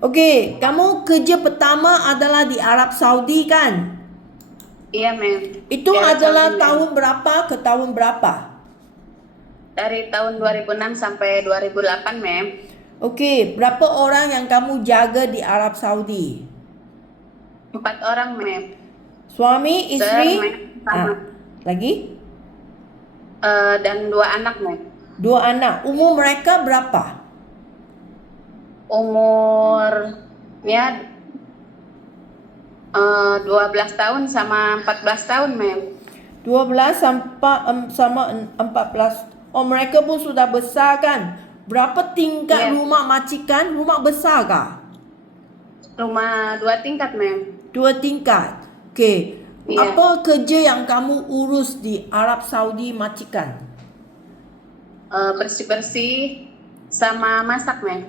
Okey, kamu kerja pertama adalah di Arab Saudi kan? Iya, mem. Itu Di Arab Saudi, adalah mem. tahun berapa ke tahun berapa? Dari tahun 2006 sampai 2008, mem. Okey, berapa orang yang kamu jaga di Arab Saudi? 4 orang, mem. Suami, Sir, isteri? mem. Sama. Lagi? Dan 2 anak, mem. Dua anak. Umur mereka berapa? Umurnya 12 tahun sama 14 tahun, mem. 12 sampai sama 14. Oh, mereka pun sudah besar kan? Berapa tingkat Iya, rumah majikan? Rumah besar kah? rumah 2 tingkat, mem. 2 tingkat. Okey. Iya, Apa kerja yang kamu urus di Arab Saudi majikan? bersih-bersih sama masak, mem.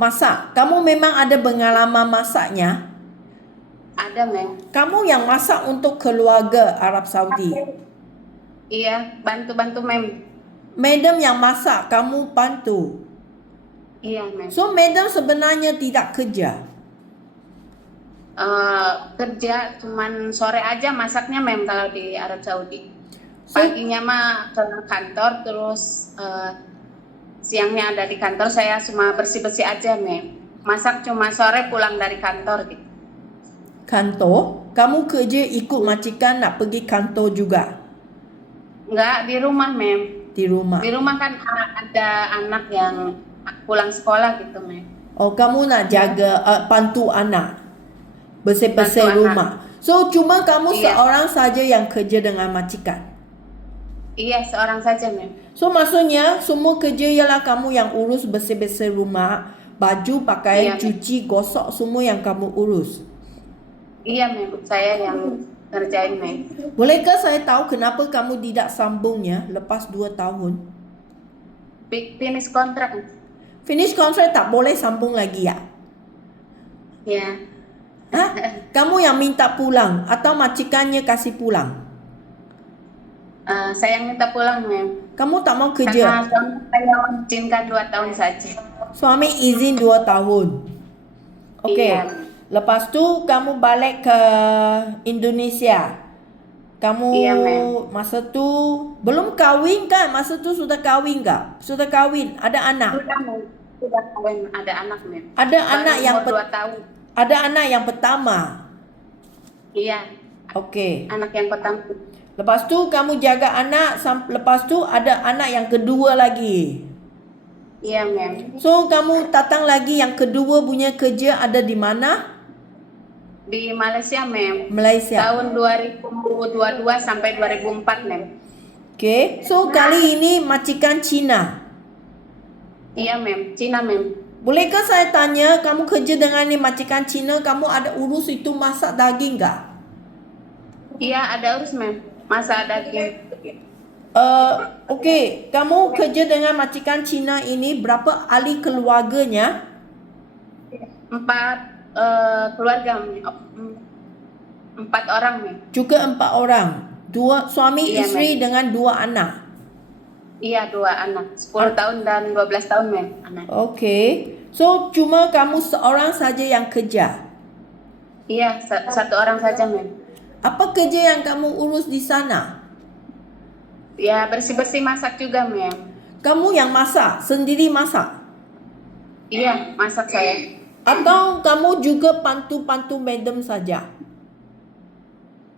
Masak. Kamu memang ada pengalaman masaknya? Ada, mem. Kamu yang masak untuk keluarga Arab Saudi. Iya, bantu-bantu, mem. Madam yang masak, kamu bantu. Iya, mem. So, madam sebenarnya tidak kerja. Kerja cuman sore aja masaknya, mem, kalau di Arab Saudi. So, Paginya mah ke kantor, terus siangnya ada di kantor, saya cuma bersih-bersih aja, mem. Masak cuma sore pulang dari kantor gitu. kantor, kamu kerja ikut majikan nak pergi kantor juga Enggak, di rumah, mem. di rumah. Di rumah kan ada anak yang pulang sekolah gitu, mem. Oh, kamu nak jaga bantu anak, Bantu bersih-bersih anak. rumah. So, cuma kamu Iya, seorang saja yang kerja dengan majikan. iya, seorang saja, mem. So, maksudnya semua kerja ialah kamu yang urus bersih-bersih rumah, baju, pakaian, Iya, mem. cuci, gosok, semua yang kamu urus. Iya, mem. Saya yang ngerjain, mem. Bolehkah saya tahu kenapa kamu tidak sambungnya lepas 2 tahun? Finish kontrak. Finish contract tak boleh sambung lagi ya? Ya, Hah? Kamu yang minta pulang atau majikannya kasih pulang? saya yang minta pulang, mem. Kamu tak mau Karena kerja? suami saya mengizinkan 2 tahun saja. Suami izin 2 tahun. Okey. Iya, Lepas tu kamu balik ke Indonesia. Kamu iya, mem. masa tu belum kahwin kan? Masa tu sudah kahwin tak? Sudah kahwin, ada anak. Sudah, mem. Sudah kawin, ada anak, mem. Ada Baru anak yang umur 2 tahun. ada anak yang pertama. Iya, Okey. anak yang pertama. Lepas tu kamu jaga anak, lepas tu ada anak yang kedua lagi. Iya, mem. So kamu datang lagi yang kedua punya kerja ada di mana? Di Malaysia, mem. Malaysia. Tahun 2022 sampai 2004, mem. Okey. So kali ini majikan Cina. Iya, mem. Cina, mem. Bolehkah saya tanya, kamu kerja dengan ni majikan Cina, kamu ada urus itu masak daging tak? Iya, ada urus, mem. Masak daging. Okey, kamu kerja dengan majikan Cina ini berapa ahli keluarganya? 4 keluarga, mem. 4 orang, mem. Juga 4 orang. Dua suami Iya, isteri mem. dengan 2 anak. Iya, 2 anak. 10 tahun dan 12 tahun, mem. Anak. Okey. So cuma kamu seorang saja yang kerja. Iya, 1 orang saja, mem. Apa kerja yang kamu urus di sana? Ya, bersih-bersih masak juga, mem. Kamu yang masak, sendiri masak? Iya, masak saya. Atau kamu juga bantu-bantu madam saja?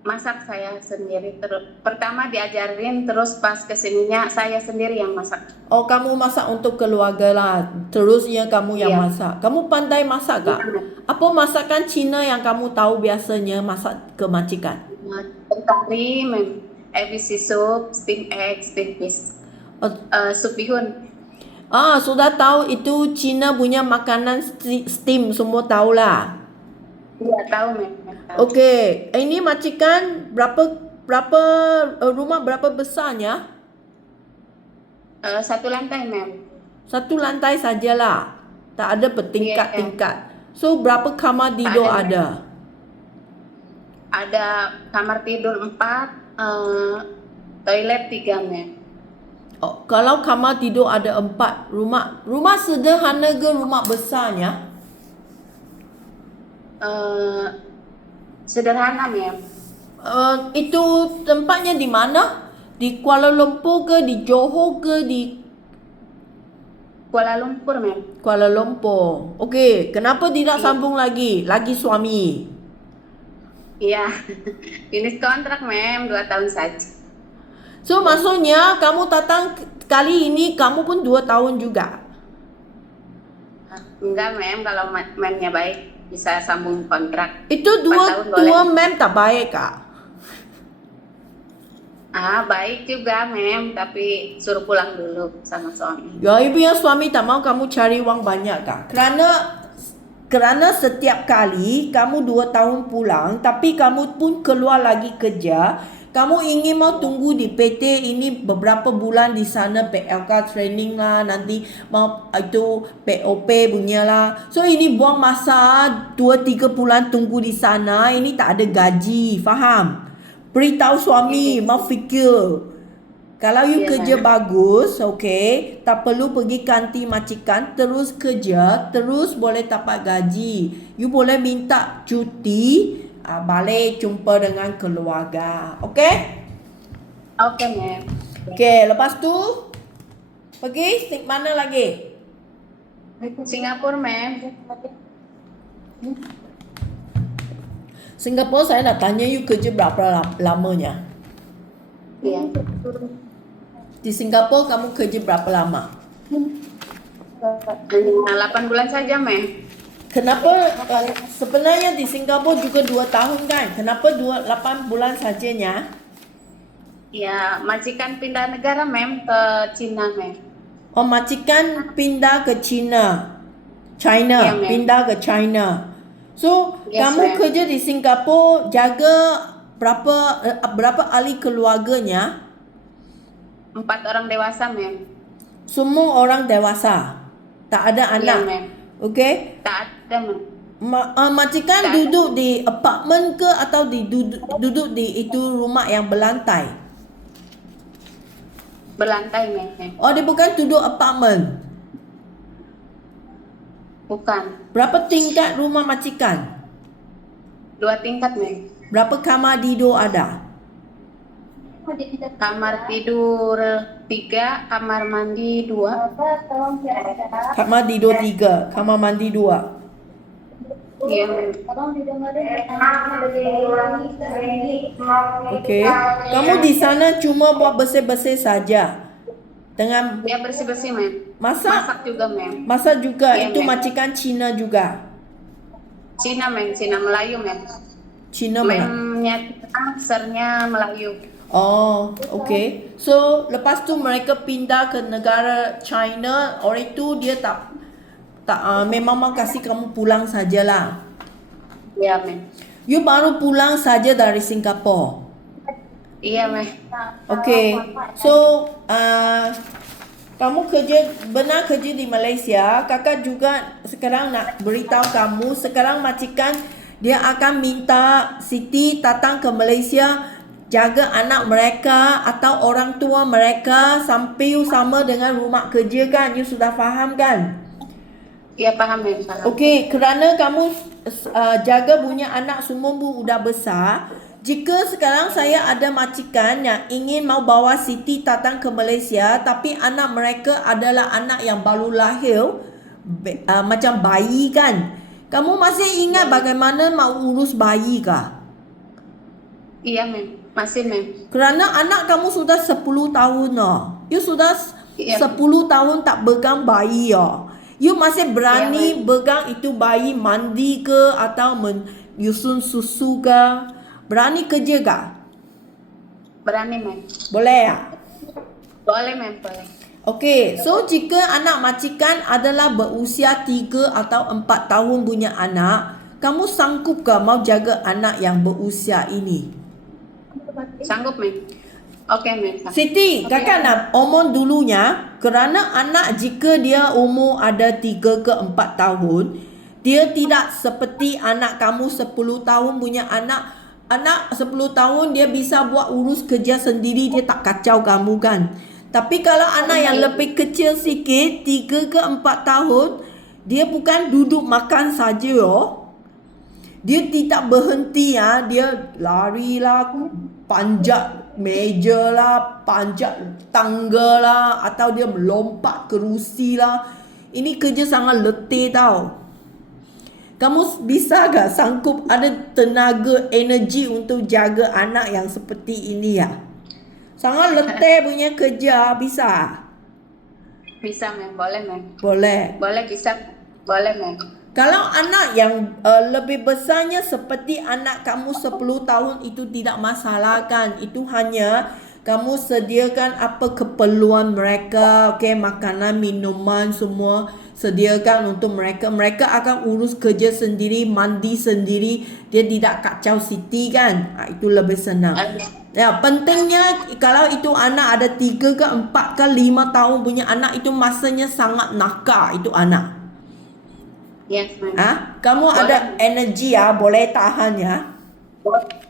Masak saya sendiri. Pertama diajarin, terus pas kesininya saya sendiri yang masak. Oh, kamu masak untuk keluarga lah. Terusnya kamu yang Iya. masak. Kamu pandai masak tak? Iya. Apa masakan Cina yang kamu tahu biasanya masak ke majikan? Kari, mem. ABC soup, steam egg, steam fish. Oh, Sup bihun. sudah tahu itu Cina punya makanan steam, semua tahulah. Iya, tahu, mem. Tahu. Okey, ini majikan berapa rumah berapa besarnya? 1 lantai, mem. 1 lantai sajalah. Tak ada bertingkat-tingkat. So berapa kamar tidur ada, ada? Ada kamar tidur 4, toilet 3, mem. Oh, kalau kamar tidur ada 4, rumah sederhana ke rumah besarnya? Eh, sederhana, Mem. Itu tempatnya di mana? Di Kuala Lumpur ke, di Johor ke, di Kuala Lumpur, Mem. Kuala Lumpur. Okey, kenapa tidak Iya. sambung lagi? Lagi suami. Iya. Finish kontrak, Mem, 2 tahun saja. So maksudnya kamu datang kali ini kamu pun 2 tahun juga. Enggak, Mem, kalau Memnya baik bisa sambung kontrak. Itu 4 tahun boleh. dua mem tak baik kak? Baik juga, Mem, tapi suruh pulang dulu sama suami. Ya, ibu yang suami tak mau kamu cari uang banyak kak. Kerana setiap kali kamu 2 tahun pulang, tapi kamu pun keluar lagi kerja, kamu ingin mau tunggu di PT ini beberapa bulan di sana PLK training lah, nanti mau itu POP punya lah. So ini buang masa 2-3 bulan tunggu di sana, ini tak ada gaji, faham? Beritahu suami, mau fikir. Kalau you Iya, kerja Mem. bagus, okay, tak perlu pergi kanti majikan, terus kerja, terus boleh dapat gaji. You boleh minta cuti, balik jumpa dengan keluarga. Okay? Oke, Mem. Okay, lepas tu, pergi stick mana lagi? Singapura, Mem. Singapura saya nak tanya you kerja berapa lamanya? Iya. Di Singapura kamu kerja berapa lama? Hanya 8 bulan saja, Mem. Kenapa sebenarnya di Singapura juga 2 tahun kan? Kenapa 8 bulan sajanya? Ya, majikan pindah negara, Mem, ke Cina, Mem. Oh, majikan pindah ke China. Iya, Mem. Pindah ke China. So, Yes, kamu ma'am. kerja di Singapura jaga berapa ahli keluarganya? 4 orang dewasa, Mem. Semua orang dewasa. Tak ada Iya, anak. Mem. Okey? Tak ada, Mem. Majikan Tak. duduk di apartmen ke atau duduk di itu rumah yang berlantai? Berlantai, Mem. Oh, dia bukan duduk apartmen. Bukan. Berapa tingkat rumah majikan? 2 tingkat, Mem. Berapa kamar tidur ada? Kamar tidur 3, kamar mandi 2. Kamar tidur 3, kamar mandi 2. Iya, Mem. Okey. Kamu di sana cuma buat bersih-bersih saja. Dengan Ya, bersih-bersih, Mem. masak Masak juga, Mem. masak juga. Iya, Itu Mem. majikan Cina juga. Cina, Mem. Cina Melayu, Mem. Cina mana? Memnya Cina, sernya Melayu. Oh, okey. So, lepas tu mereka pindah ke negara China. Orang itu dia tak memang mau kasih kamu pulang sajalah. Iya, Mem. You baru pulang saja dari Singapura. Iya, Mem. Okay, so kamu benar kerja di Malaysia. Kakak juga sekarang nak beritahu kamu, sekarang majikan dia akan minta Siti datang ke Malaysia jaga anak mereka atau orang tua mereka sampai sama dengan rumah kerja kan? You sudah faham kan? Iya, paham, Mem. Paham. Okey, kerana kamu jaga punya anak semua sudah besar. Jika sekarang saya ada majikan yang ingin mau bawa Siti datang ke Malaysia, tapi anak mereka adalah anak yang baru lahir, macam bayi kan? Kamu masih ingat bagaimana mau urus bayi kah? Iya, Mem. Masih, Mem. Kerana anak kamu sudah 10 tahun dah. You sudah Iya. 10 tahun tak pegang bayi ya. You masih berani Iya, pegang itu bayi mandi ke atau menyusun susu ke? Berani kerja kah? Berani, Mem. Boleh ya? Boleh, Mem. Boleh. Okey, so jika anak majikan adalah berusia 3 atau 4 tahun punya anak, kamu sanggup ke mau jaga anak yang berusia ini? Sanggup, Mem. Oke, Mem. Sanggup. Siti, kakak nak omong dulunya, kerana anak jika dia umur ada 3 ke 4 tahun, dia tidak seperti anak kamu 10 tahun punya anak. Anak 10 tahun dia bisa buat urus kerja sendiri, dia tak kacau kamu kan. Tapi kalau anak yang lebih kecil sikit, 3 ke 4 tahun, dia bukan duduk makan saja. Dia tidak berhenti ya. Dia lari lah, panjat meja lah, panjat tangga lah, atau dia melompat kerusi lah. Ini kerja sangat letih tau. Kamu bisa gak sanggup ada tenaga, energi untuk jaga anak yang seperti ini ya? Sangat letih punya kerja, bisa? Bisa, Mem. Boleh, Mem. Boleh. Boleh, bisa. Boleh, Mem. Kalau anak yang lebih besarnya seperti anak kamu 10 tahun itu tidak masalah kan. Itu hanya kamu sediakan apa keperluan mereka. Okay, makanan, minuman semua sediakan untuk mereka. Mereka akan urus kerja sendiri, mandi sendiri. Dia tidak kacau Siti kan. Itu lebih senang. Ya, pentingnya kalau itu anak ada 3 ke 4 ke 5 tahun punya anak, itu masanya sangat nakal itu anak. Yes, Mem. Kamu ada energi ya, boleh tahan ya.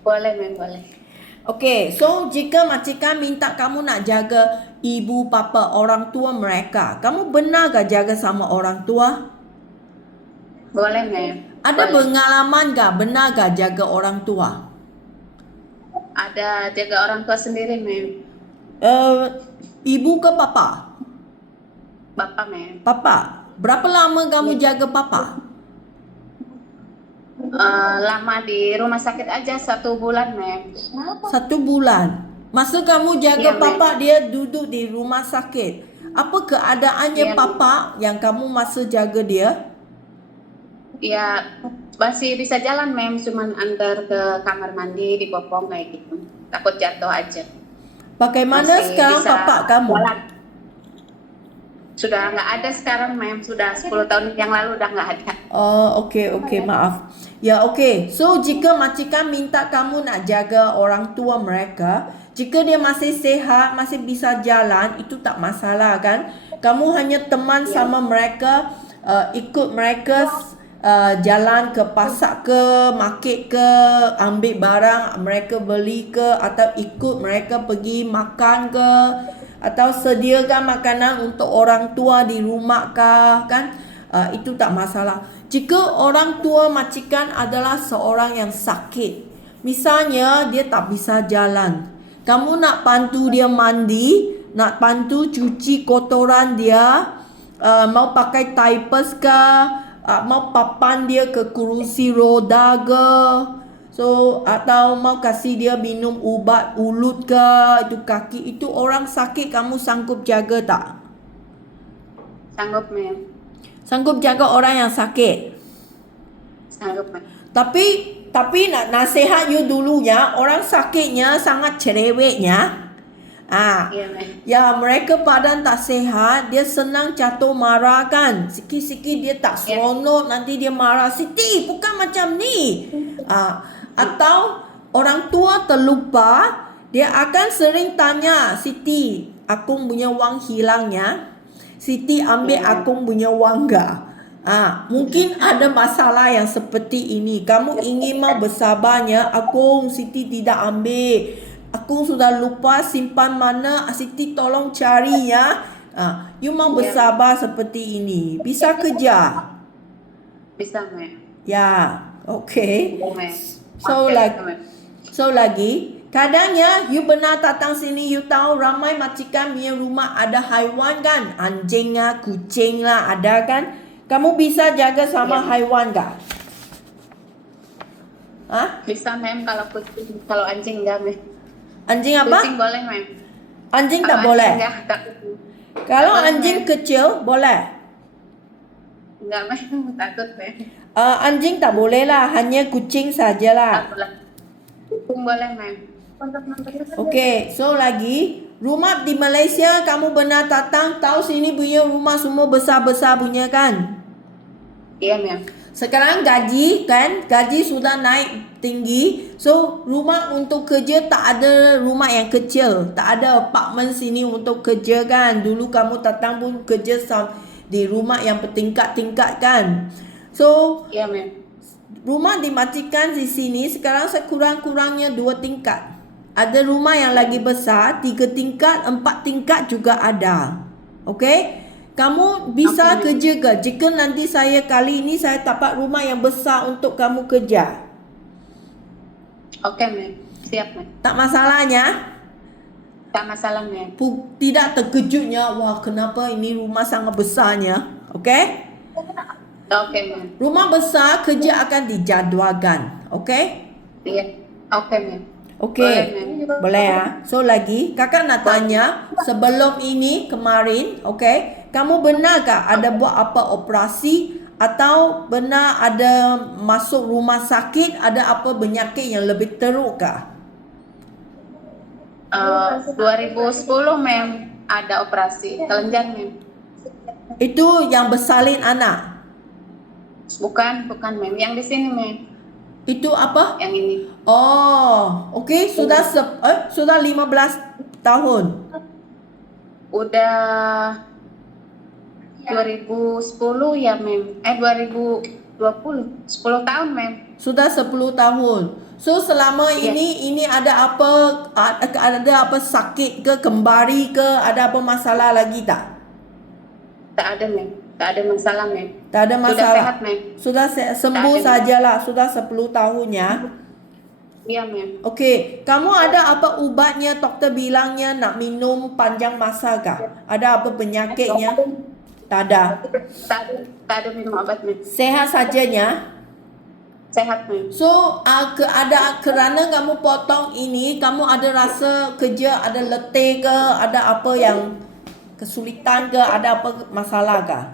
Boleh, Mem. Boleh. Okay, so jika majikan minta kamu nak jaga ibu, bapa, orang tua mereka, kamu benar gak jaga sama orang tua? Boleh, Mem. Ada Boleh. pengalaman gak, benar gak jaga orang tua? Ada jaga orang tua sendiri, Mem. Ibu ke papa? Bapak, Mem. Papa. Berapa lama kamu jaga papa? Lama di rumah sakit aja 1 bulan, Mem. 1 bulan. Masa kamu jaga Iya, papa, dia duduk di rumah sakit. Apa keadaannya Iya, papa yang kamu masa jaga dia? Ya, masih bisa jalan, Mem. Cuman antar ke kamar mandi, dipopong kayak gitu. Takut jatuh aja. Bagaimana Masih sekarang bisa papa kamu? jalan. Sudah nggak ada sekarang, Mem. Sudah 10 tahun yang lalu udah nggak ada. Oh, okey, maaf. Ya, okey. So, jika majikan minta kamu nak jaga orang tua mereka, jika dia masih sehat, masih bisa jalan, itu tak masalah kan? Kamu hanya teman sama mereka, ikut mereka jalan ke pasar ke, market ke, ambil barang mereka beli ke, atau ikut mereka pergi makan ke, atau sediakan makanan untuk orang tua di rumah kah, kan? Itu tak masalah. Jika orang tua majikan adalah seorang yang sakit, misalnya dia tak bisa jalan, kamu nak bantu dia mandi, nak bantu cuci kotoran dia, mau pakai diapers kah, mau papan dia ke kerusi roda ke, so atau mau kasih dia minum ubat ulut ke, itu kaki, itu orang sakit kamu sanggup jaga tak? Sanggup, Mem. Sanggup jaga orang yang sakit. Sanggup, Mem. Tapi nak nasihat you dulu ya, orang sakitnya sangat cerewetnya. Iya, Mem. Ya, mereka badan tak sehat, dia senang jatuh marah kan. Sikit-sikit dia tak seronok, nanti dia marah. Siti, bukan macam ni. Atau orang tua terlupa, dia akan sering tanya, Siti, akung punya wang hilangnya. Siti ambil akung punya wang gak? Mungkin ada masalah yang seperti ini. Kamu ingin mau bersabarnya, akung Siti tidak ambil. Aku sudah lupa simpan mana. Siti tolong cari ya. You mau bersabar seperti ini. Bisa kerja? Bisa, Mem. Ya, okay. Mem. So lagi, kadangnya you benar datang sini, you tahu ramai majikan punya rumah ada haiwan kan? Anjing lah, kucing lah ada kan? Kamu bisa jaga sama haiwan tak? Bisa, Mem. Kalau kucing, kalau anjing enggak, Mem. Anjing apa? Kucing boleh, Mem. Anjing tak Kalau boleh? anjing enggak, takut. Kalau Boleh, anjing kecil boleh? Enggak, Mem. Takut, Mem. Anjing tak boleh lah, hanya kucing sajalah. Tak boleh. Kucing boleh, Mem. Okay, so lagi, rumah di Malaysia kamu benar datang, tahu sini punya rumah semua besar-besar punya kan? Iya, Mem. Sekarang gaji kan, gaji sudah naik tinggi. So rumah untuk kerja tak ada rumah yang kecil, tak ada apartmen sini untuk kerja kan. Dulu kamu datang pun kerja di rumah yang bertingkat-tingkat kan. So Iya, Mem. rumah dimajikan di sini sekarang sekurang-kurangnya 2 tingkat. Ada rumah yang lagi besar, 3 tingkat, 4 tingkat juga ada. Okay? Kamu bisa kerja ke? Jika nanti kali ini saya dapat rumah yang besar untuk kamu kerja. Oke, ma'am. Siap, ma'am. Tak masalahnya? Tak masalah, ma'am. Tidak terkejutnya, wah kenapa ini rumah sangat besarnya. Okey? Oke, ma'am. Rumah besar kerja akan dijadualkan. Okey? Iya. Oke, ma'am. Okey. Boleh, ma'am. Boleh ya. So lagi, kakak nak tanya, sebelum ini kemarin, okey, kamu benarkah ada buat apa operasi atau benar ada masuk rumah sakit, ada apa penyakit yang lebih teruk kah? 2010, ma'am, ada operasi kelenjar, ma'am. Itu yang bersalin anak. Bukan, ma'am. Yang di sini, ma'am. Itu apa? Yang ini. Oh, okey, sudah 15 tahun. Udah 2010 ya, ma'am. 2020. 10 tahun, ma'am. Sudah 10 tahun. So selama Ya. ini ada apa sakit ke, kembari ke, ada apa masalah lagi tak? Tak ada, ma'am. Tak ada masalah, ma'am. Tak ada masalah. Sudah sehat, ma'am. Sudah sembuh Tak ada. sajalah, sudah 10 tahun ya. Iya, ma'am. Okey, kamu ada apa ubatnya doktor bilangnya nak minum panjang masa kah? Ada apa penyakitnya? Tak ada. Tak ada minum obat, ma'am. Sehat sajanya. Sehat, ma'am. So, kerana kamu potong ini, kamu ada rasa kerja, ada letih ke, ada apa yang kesulitan ke, ada apa masalah kah?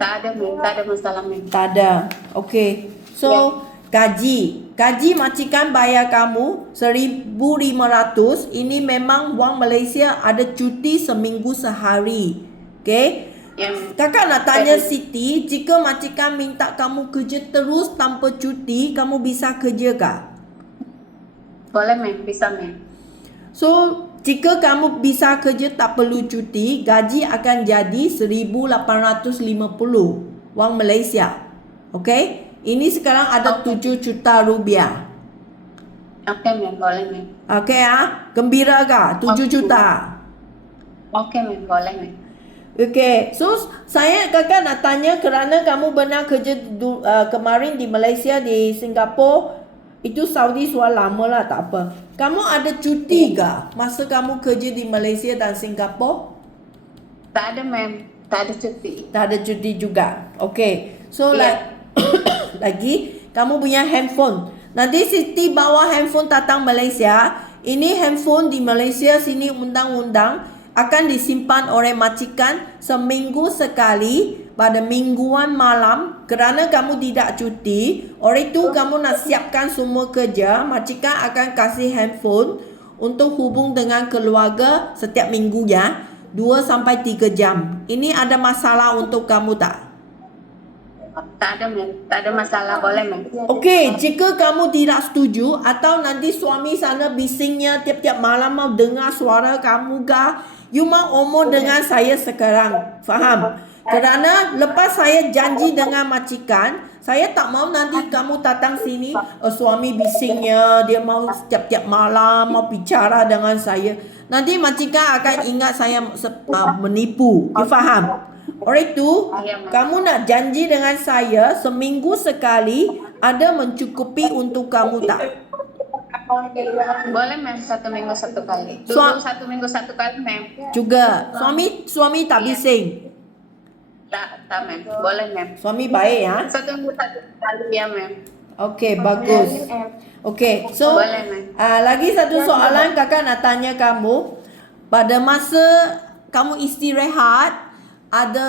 Tak ada, ma'am. Tak ada masalah, ma'am. Tak ada. Okey. So, gaji majikan bayar kamu 1,500. Ini memang wang Malaysia ada cuti seminggu sehari. Okey. Ya, ma'am. Kakak nak tanya Siti, jika majikan minta kamu kerja terus tanpa cuti, kamu bisa kerja kah? Boleh, ma'am. Bisa, ma'am. So, jika kamu bisa kerja tak perlu cuti, gaji akan jadi 1,850 wang Malaysia. Okey? Ini sekarang ada 7 juta rupiah. Oke, ma'am. Boleh, ma'am. Okey ah? Gembira kah? 7 juta. Oke, ma'am. Boleh, ma'am. Okey, so kakak nak tanya kerana kamu pernah kerja kemarin di Malaysia, di Singapura, itu Saudi sudah lama lah, tak apa. Kamu ada cuti kah masa kamu kerja di Malaysia dan Singapura? Tak ada, ma'am. Tak ada cuti. Tak ada cuti juga. Okey, so Ya. lagi kamu punya handphone. Nanti Siti bawa handphone datang Malaysia. Ini handphone di Malaysia sini undang-undang akan disimpan oleh majikan seminggu sekali pada mingguan malam kerana kamu tidak cuti. Oleh itu kamu nak siapkan semua kerja, majikan akan kasih handphone untuk hubung dengan keluarga setiap minggu ya, 2 sampai 3 jam. Ini ada masalah untuk kamu tak? Tak ada, ma'am. Tak ada masalah. Boleh, ma'am. Okey, jika kamu tidak setuju atau nanti suami sana bisingnya tiap-tiap malam mau dengar suara kamu kah, you mau omong dengan saya sekarang. Faham? Kerana lepas saya janji dengan majikan, saya tak mau nanti kamu datang sini, suami bisingnya, dia mau tiap-tiap malam mau bicara dengan saya. Nanti majikan akan ingat saya menipu. You faham? Oleh itu, kamu nak janji dengan saya seminggu sekali ada mencukupi untuk kamu tak? Boleh, ma'am. 1 minggu 1 kali. Dulu 1 minggu 1 kali, ma'am. Juga. Suami tak bising. Tak, ma'am. Boleh, ma'am. Suami baik ya. 1 minggu 1 kali ya, ma'am. Okey, bagus. Okey, so Boleh, ma'am. lagi satu soalan kakak nak tanya kamu. Pada masa kamu istirahat, ada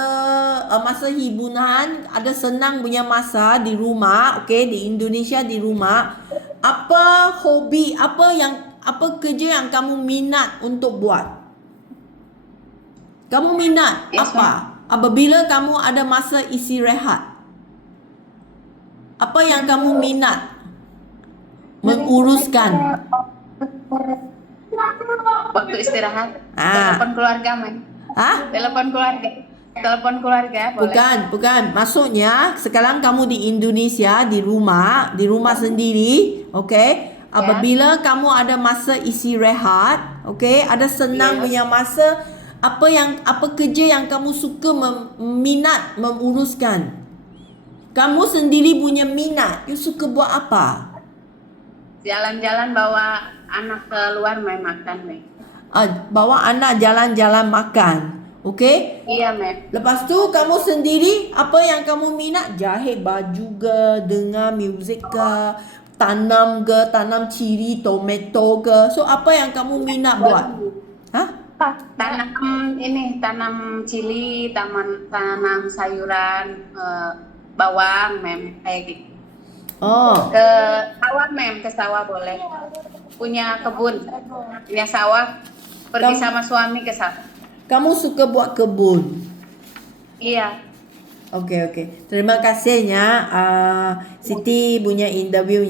masa hiburan, ada senang punya masa di rumah, okey, di Indonesia di rumah. Apa hobi, apa kerja yang kamu minat untuk buat? Kamu minat Yes, apa? Apabila kamu ada masa istirahat, apa yang kamu minat menguruskan? Waktu istirahat. Ah. Telepon keluarga, ma'am. Hah? Telepon keluarga. Boleh. Bukan. Maksudnya sekarang kamu di Indonesia, di rumah sendiri, okey? Apabila kamu ada masa istirahat, okey, ada senang punya masa, apa kerja yang kamu suka minat menguruskan? Kamu sendiri punya minat, you suka buat apa? Jalan-jalan bawa anak keluar main makan, Mem. Bawa anak jalan-jalan makan. Okey? Iya, Mem. Lepas tu kamu sendiri apa yang kamu minat? Jahit baju ke, dengar muzik ke, tanam cili, tomato ke. So apa yang kamu minat buat? Hah? Tanam cili, tanam sayuran, bawang, Mem, kayak gitu. Oh, Ke sawah, Mem, ke sawah boleh. Punya kebun, punya sawah. Pergi sama suami ke sawah. kamu suka buat kebun. Iya. Okey. Terima kasihnya Siti punya interview